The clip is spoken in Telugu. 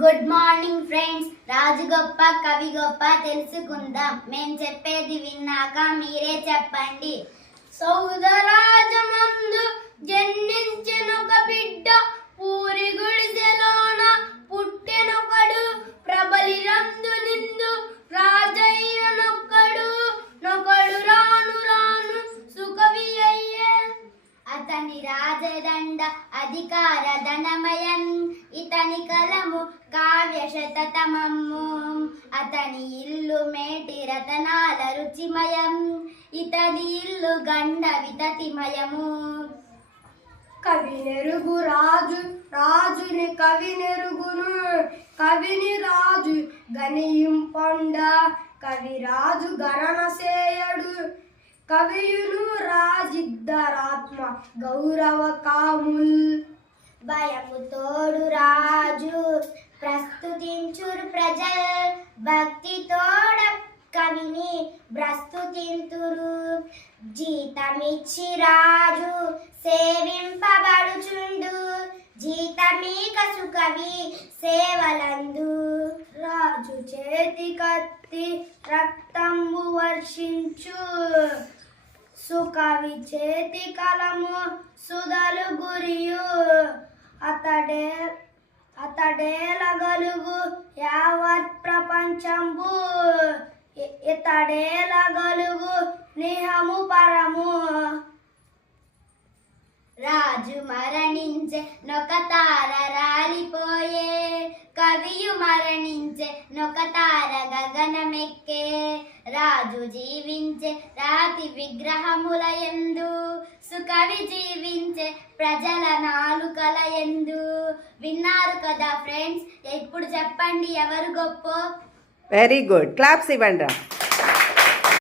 Good morning friends. రాజు గొప్ప కవి గొప్ప తెలుసుకుందాం. మేం చెప్పేది విన్నాక మీరే చెప్పండి. సౌదరాజమందు జన్మించెనొక బిడ్డ, పూరి గుడిసెలోన పుట్టెనొకడు, ప్రబలి రందు నిందు రాజయ్యనొక్కడు, నొకడు రాను రాను సుకవి అయ్యే. అతని రాజదండ అధికార ధనమయం, ఇతని కలము కావ్య శతతమము, అతని ఇల్లు మేటి రతనాల రుచిమయం, ఇతని ఇల్లు గండ వితతిమయము. కవి నెరుగు రాజు, రాజుని కవి నెరుగును, కవిని రాజు గనియింపొండ, కవి రాజు గణన చేయడు, కవియును రాజిద్దరాత్మ గౌరవ కాముల్. భయము తోడు రాజు ప్రస్తుతించురు ప్రజల్, భక్తి తోడ కవిని ప్రస్తుతింతురు, జీతమిచ్చి రాజు సేవింపబడుచుండు, జీతమీక సుకవి సేవలందు. రాజు చేతి కత్తి రక్తంబు వర్షించు, సుకవి చేతి కలము సుధలు గురియు, అతడేలగలుగు యావత్ ప్రపంచంబు, ఇతడేలగలుగు నిహము పరము. రాజు మరణించే నొక తార రాలిపోయే, కవియు మరణించే నొక తార గగనమెక్కే, రాజు జీవించే రాతి విగ్రహముల యందు, సుకవి జీవించే ప్రజల నాలుకల యందు. విన్నారు కదా ఫ్రెండ్స్, ఇప్పుడు చెప్పండి ఎవరు గొప్ప? వెరీ గుడ్, క్లాప్స్ ఇవ్వండి రా.